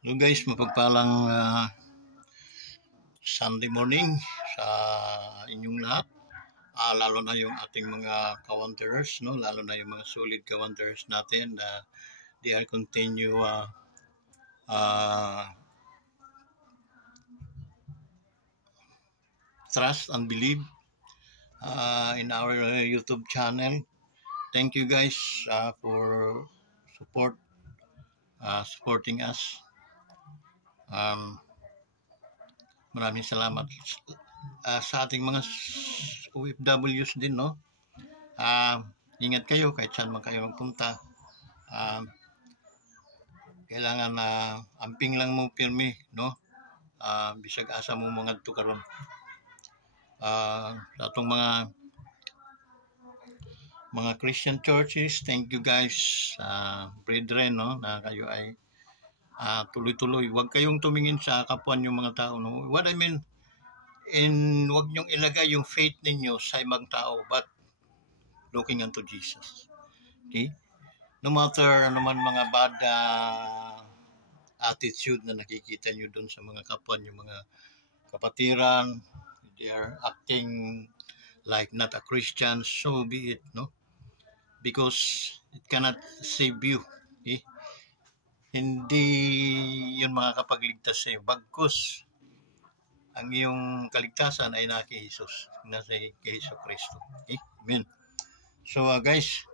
Hello guys, mapagpalang Sunday morning sa inyong lahat. Lalo na yung ating mga ka-wanderers, no? Lalo na yung mga solid ka-wanderers natin na they are continue trust and believe in our YouTube channel. Thank you guys for supporting us. Maraming salamat sa ating mga OFWs din, no? Ingat kayo kahit saan man kayo magpunta. Kailangan amping lang mo pirmi, no? Bisag asa mo mga dito karon. Sa atong mga Christian churches, thank you guys, brethren, no? Na kayo ay tuloy-tuloy. Huwag kayong tumingin sa kapwa yung mga tao, no? What I mean, huwag niyong ilagay yung faith ninyo sa ibang tao, but looking unto Jesus. Okay? No matter ano man mga bad attitude na nakikita nyo doon sa mga kapwa nyo, mga kapatiran, they are acting like not a Christian, so be it, no? Because it cannot save you. Okay? Hindi yun makakapagligtas sa'yo. Bagkus, ang iyong kaligtasan ay nasa kay Jesus, nasa kay Hesus Kristo. Okay? Amen. So guys,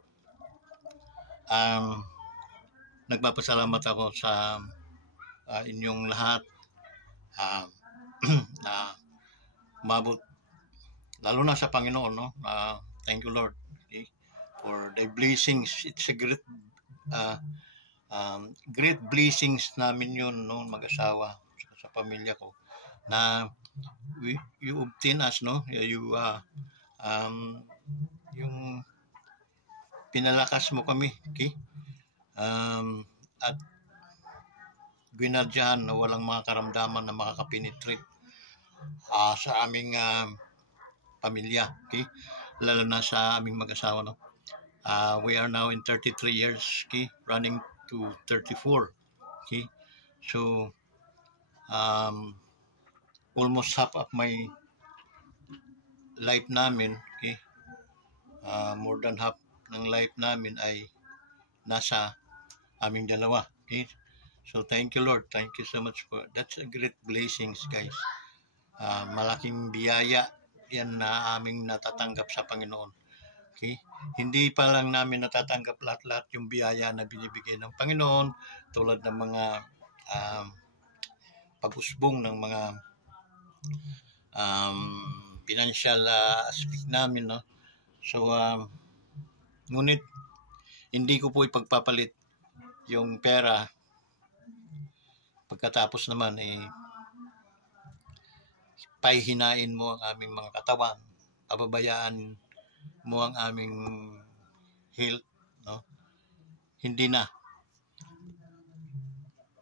nagpapasalamat ako sa inyong lahat na umabot lalo na sa Panginoon, no? Thank you Lord, okay, for the blessings. It's a great blessings namin yun, no, mag-asawa sa pamilya ko na you obtain us, no? Yung pinalakas mo kami, okay? At ginadyahan na walang mga karamdaman na makakapenetrate sa aming pamilya, okay? Lalo na sa aming mag-asawa, no? We are now in 33 years, okay? Running to 34, okay? So, almost half of my life namin, okay? More than half ng life namin ay nasa aming dalawa, okay? So thank you Lord, thank you so much for that's a great blessings guys. Malaking biyaya yan na aming natatanggap sa Panginoon, okay? Hindi pa lang namin natatanggap lahat-lahat yung biyaya na binibigay ng Panginoon, tulad ng mga pag-usbong ng mga financial aspect namin, no? So ngunit hindi ko po ipagpapalit yung pera pagkatapos naman pahihinain mo ang aming mga katawan, pababayaan mo ang aming health, no? Hindi na.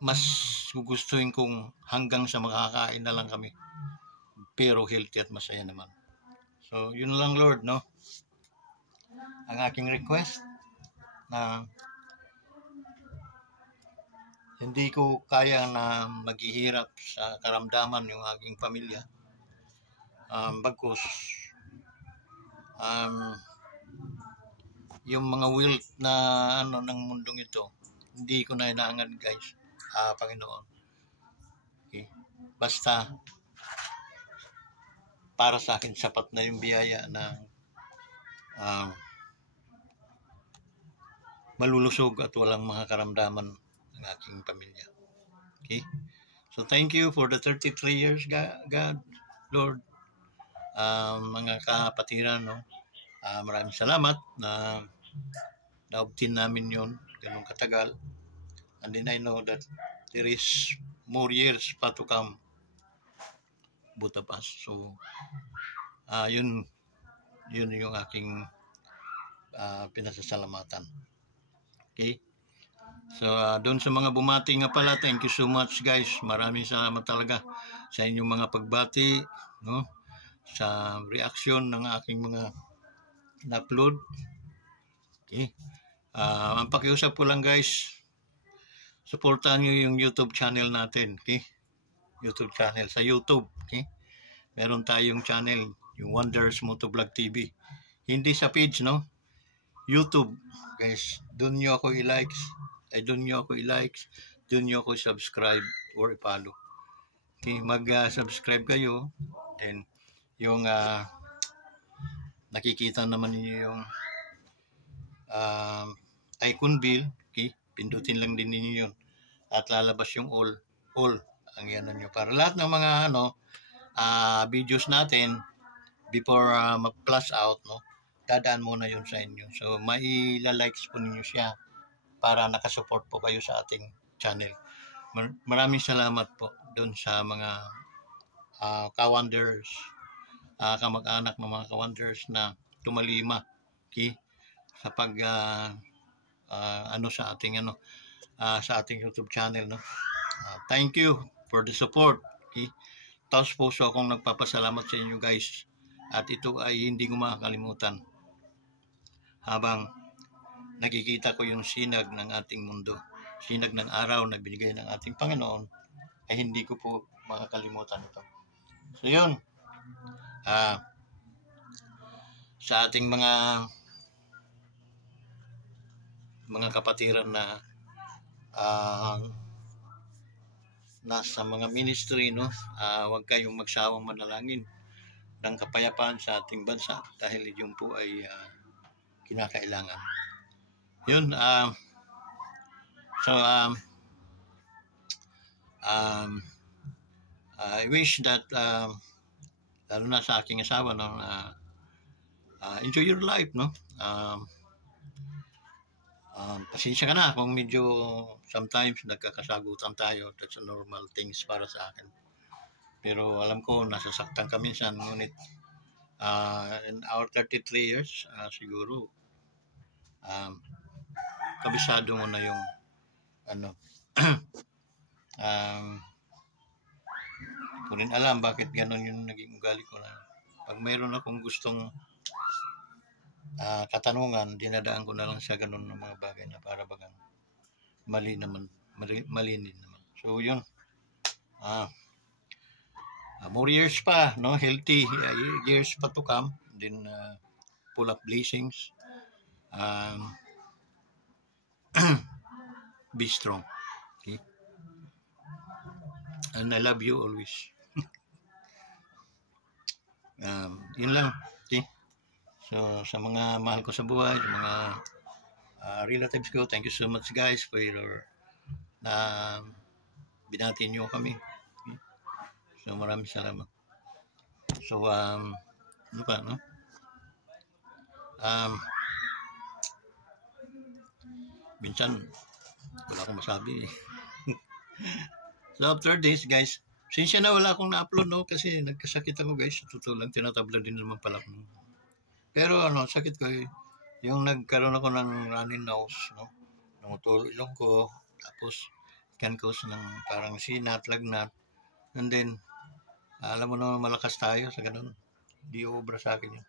Mas gugustuhin kong hanggang sa makakain na lang kami, pero healthy at masaya naman. So yun lang Lord, no? Ang aking request na hindi ko kaya na maghihirap sa karamdaman yung aking pamilya. Bagkus yung mga wealth na ano ng mundong ito, hindi ko na inaangad guys, Panginoon. Okay? Basta para sa akin sapat na yung biyaya na malulusog at walang mga karamdaman ng aking pamilya. Okay? So thank you for the 33 years, God, Lord. Mga kapatiran, no? Maraming salamat na na-obtain namin yon ganun katagal. And then I know that there is more years pa to come, both of us. So yun yung aking pinasasalamatan. Okay? So doon sa mga bumati nga pala, thank you so much guys. Maraming salamat talaga sa inyong mga pagbati, no? Sa reaction ng aking mga na-upload. Okay? Ang pakiusap ko lang guys, supportahan nyo yung YouTube channel natin, okay? YouTube channel sa YouTube, okay? Meron tayong channel, yung Wonders Motovlog TV. Hindi sa page, no? YouTube, guys. Doon nyo ako i-likes, doon nyo ako subscribe or i-follow. Okay, mag-subscribe kayo, then yung nakikita naman niyo yung icon bell, okay? Pindutin lang din ninyo yun. At lalabas yung all ang yan nyo. Para lahat ng mga videos natin, before mag-plus out, no, dadaan muna yun sa inyo. So, maila-likes po ninyo siya para nakasupport po kayo sa ating channel. Maraming salamat po doon sa mga ka-wonders, kamag-anak ng mga ka-wonders na tumalima, okay, sa pag sa ating YouTube channel, no. Thank you for the support, okay. Taos puso akong nagpapasalamat sa inyo, guys, at ito ay hindi ko makakalimutan habang nakikita ko yung sinag ng ating mundo, sinag ng araw na binigay ng ating Panginoon, ay hindi ko po makakalimutan ito. So yun, sa ating mga kapatiran na nasa mga ministry, no, huwag kayong magsawang manalangin ng kapayapaan sa ating bansa dahil yun po ay kinakailangan. Yun, I wish that lalo na sa aking asawa, no, enjoy your life, no. Pasensya ka na kung medyo sometimes nagkakasagutan tayo. That's a normal things para sa akin. Pero alam ko nasasaktan ka minsan, ngunit in our 33 years, siguro kabisado mo na yung ko rin alam bakit gano'n yung naging ugali ko na pag mayroon akong gustong katanungan, dinadaan ko na lang sa ganun ng mga bagay na para bagang mali din naman. So yun, more years pa, no, healthy years pa to come, then full of blessings. Be strong, okay? And I love you always. Yun lang, okay? So, sa mga mahal ko sa buhay, sa mga relatives ko, thank you so much, guys, for your binati nyo kami. Okay? So, maraming salamat. So, ano pa, no? Minsan, wala akong masabi. So, after this, guys, sinsya na wala akong na-upload, no? Kasi nagkasakit ako, guys. Totoo lang, tinatabla din naman pala ako. Pero sakit ko yung nagkaroon ako ng running nose, no? Nangutulog ilong ko, tapos can cause ng parang sinat, lagnat. And then, alam mo naman malakas tayo sa ganun. Di obra sa akin yun.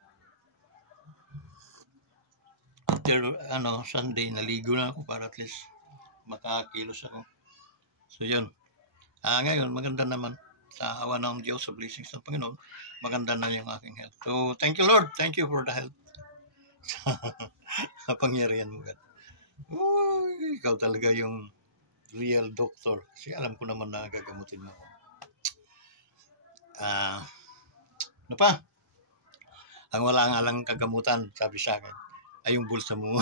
After, Sunday, naligo na ako para at least makakilos ako. So, yun. Ngayon, maganda naman. Sa awa ng Diyos, sa blessings ng Panginoon, maganda na yung aking health. So, thank you, Lord. Thank you for the health. Kapangyarihan mo, God. Ikaw talaga yung real doctor. Kasi alam ko naman na gagamutin mo ako. Ano pa? Ang wala nga lang kagamutan, sabi sa akin, ay yung bulsa mo.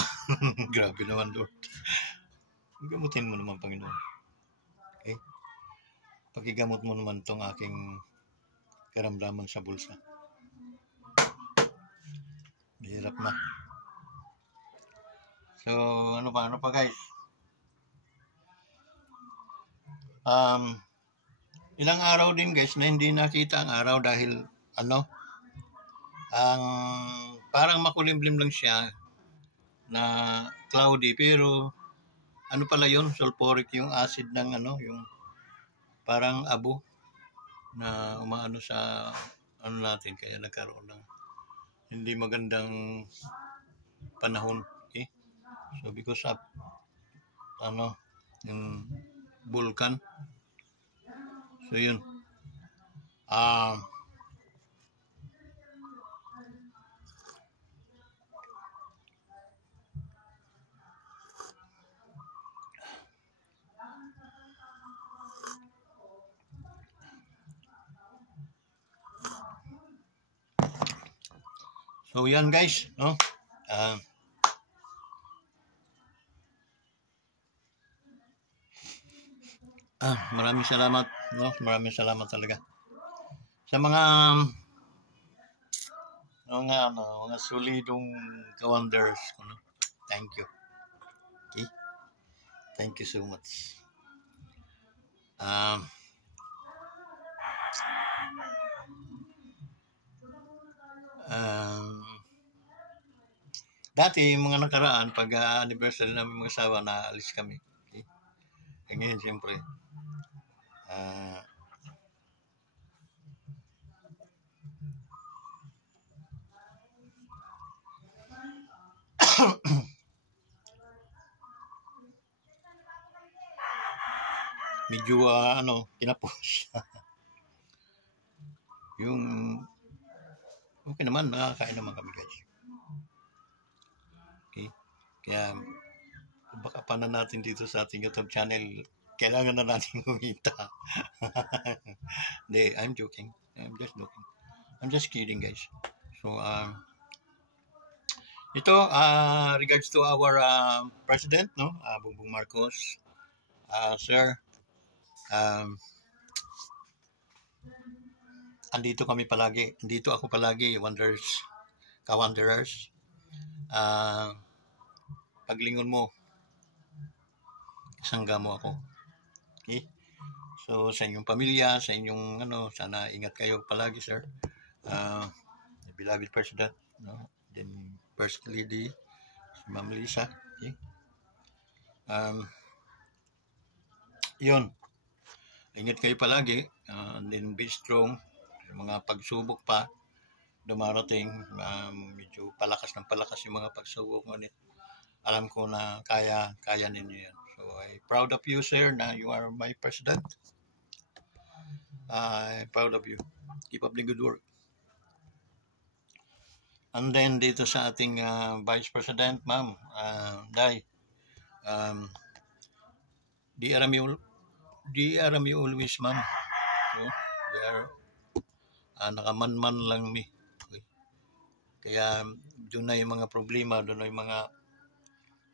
Grabe naman, Lord. Gamutin mo naman, Panginoon. Okay? Pakigamot mo naman itong aking karamdaman sa bulsa. Mahirap na. So, ano pa guys? Ilang araw din, guys, na hindi nakita ang araw dahil parang makulimlim lang siya na cloudy, pero pala yun, sulfuric yung acid ng yung parang abo na umaano sa natin, kaya nagkaroon ng hindi magandang panahon, okay? So because of yung vulkan. So yun. So yan guys, no? Maraming salamat, no? Maraming salamat talaga sa mga solidong ka-wonders, no? Thank you. Okay? Thank you so much. Dati, mga nakaraan, pag anniversary namin mga asawa, naalis kami. Okay? E ngayon, siyempre, medyo, kinapos. Yung, okay naman, nakakain naman kami guys. Okay? Kaya, baka pa na natin dito sa ating YouTube channel, kailangan na natin kumita. Hindi, I'm joking. I'm just joking. I'm just kidding guys. So, ito, regards to our President, no? Bongbong Marcos. Sir, andito kami palagi. Andito ako palagi, ka-wanderers. Paglingon mo, sangga mo ako. Okay? So, sa inyong pamilya, sa inyong, sana ingat kayo palagi, sir. Beloved President, no? Then, First Lady, si Ma'am Lisa. Okay? Yun. Ingat kayo palagi. And then, be strong. Mga pagsubok pa dumarating, medyo palakas yung mga pagsubok, ngunit alam ko na kaya ninyo yan. So I'm proud of you, sir, na you are my president. I'm proud of you. Keep up the good work. And then dito sa ating vice president, ma'am, Day, DRM you always, ma'am. So, we are nakamanman lang mi. Okay. Kaya doon na yung mga problema, doon na yung mga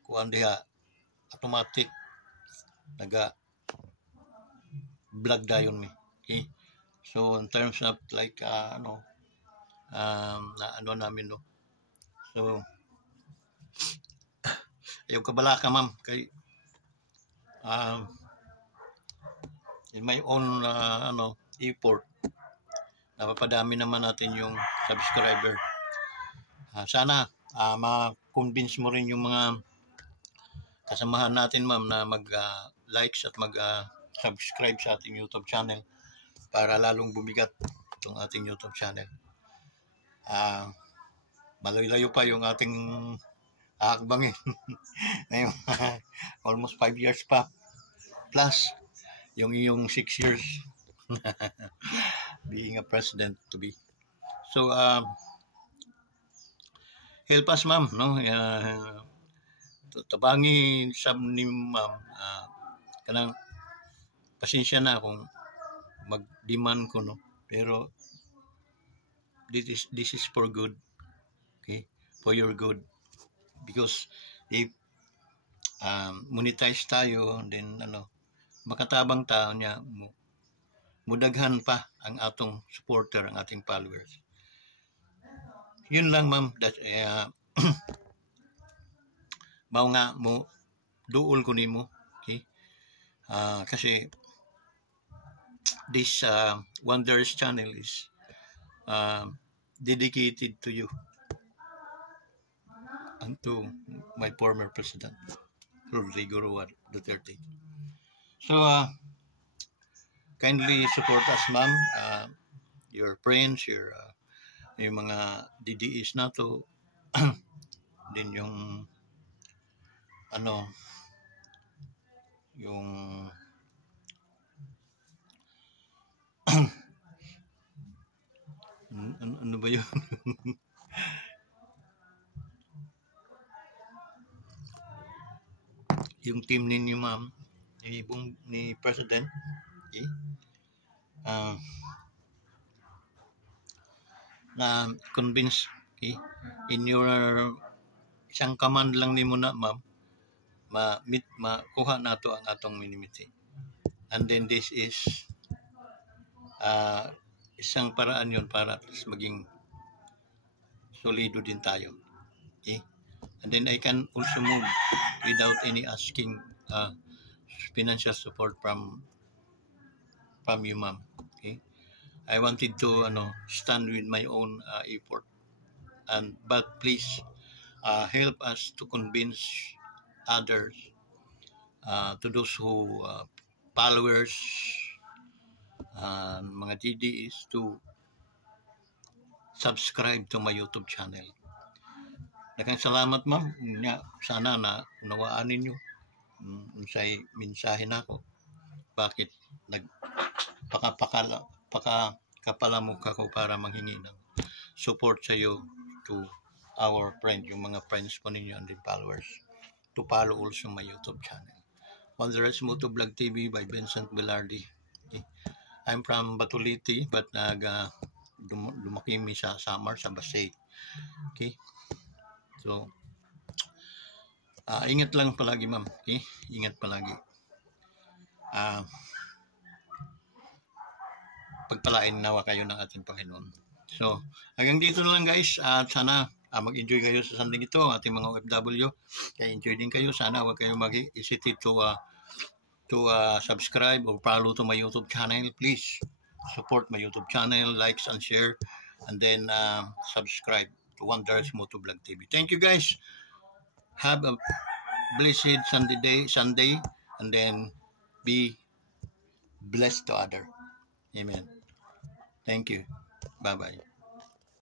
kuan diha, automatic vlog dayon mi. Okay. So in terms of like namin, no. So ayaw kabala ka, ma'am, kay in my own effort, napapadami naman natin yung subscriber. Sana ma-convince mo rin yung mga kasamahan natin, ma'am, na mag-likes at mag-subscribe sa ating YouTube channel para lalong bumigat itong ating YouTube channel. Malayo-layo pa yung ating hakbangin. Almost 5 years pa plus yung iyong 6 years being a president to be. So help us, ma'am, no? Tabangi sa ni ma'am, kanang pasensya na kung mag-demand ko, no, pero this is for good, okay, for your good, because if monetize tayo, then makatabang tao niya, mudaghan pa ang atong supporter, ang ating followers. Yun lang, ma'am. Mao nga mo duol ko nimo, okay? Kasi this Wonders channel is dedicated to you and to my former president, Rodrigo Roa Duterte. So kindly support us, ma'am, your friends, yung mga DDEs nato, din yung yung ano ba yun? Yung team ninyo, ma'am, ni President, okay? Na convince, okay? In your isang command lang nimo na, ma'am, makuha nato ang atong minimiti. And then this is isang paraan yun para maging solido din tayo. Okay? And then I can also move without any asking financial support from you, ma'am. Okay? I wanted to stand with my own effort. But please help us to convince others, to those who followers, mga GDs, to subscribe to my YouTube channel. Daghang salamat, ma'am. Sana na unawaan ninyo unsay mensahe nako. Bakit nagpakapalamog ako para manghingi ng support sa iyo to our friend, yung mga friends po ninyo and followers, to follow also my YouTube channel. Wanderers Motovlog TV by Vincent Velarde. Okay. I'm from Batuliti, but lumaki mi sa Samar, sa Basay. Okay. So, ingat lang palagi, ma'am. Okay? Ingat palagi. Pagpalain nawa kayo ng ating Panginoon. So, hanggang dito na lang, guys. At sana mag-enjoy kayo sa Sunday ito, ating mga OFW. Kaya enjoy din kayo. Sana huwag kayo mag-hesitate to subscribe or follow to my YouTube channel. Please support my YouTube channel, likes and share, and then subscribe to Wanderers Motovlog TV. Thank you, guys. Have a blessed Sunday, and then be blessed to other. Amen. Thank you. Bye-bye.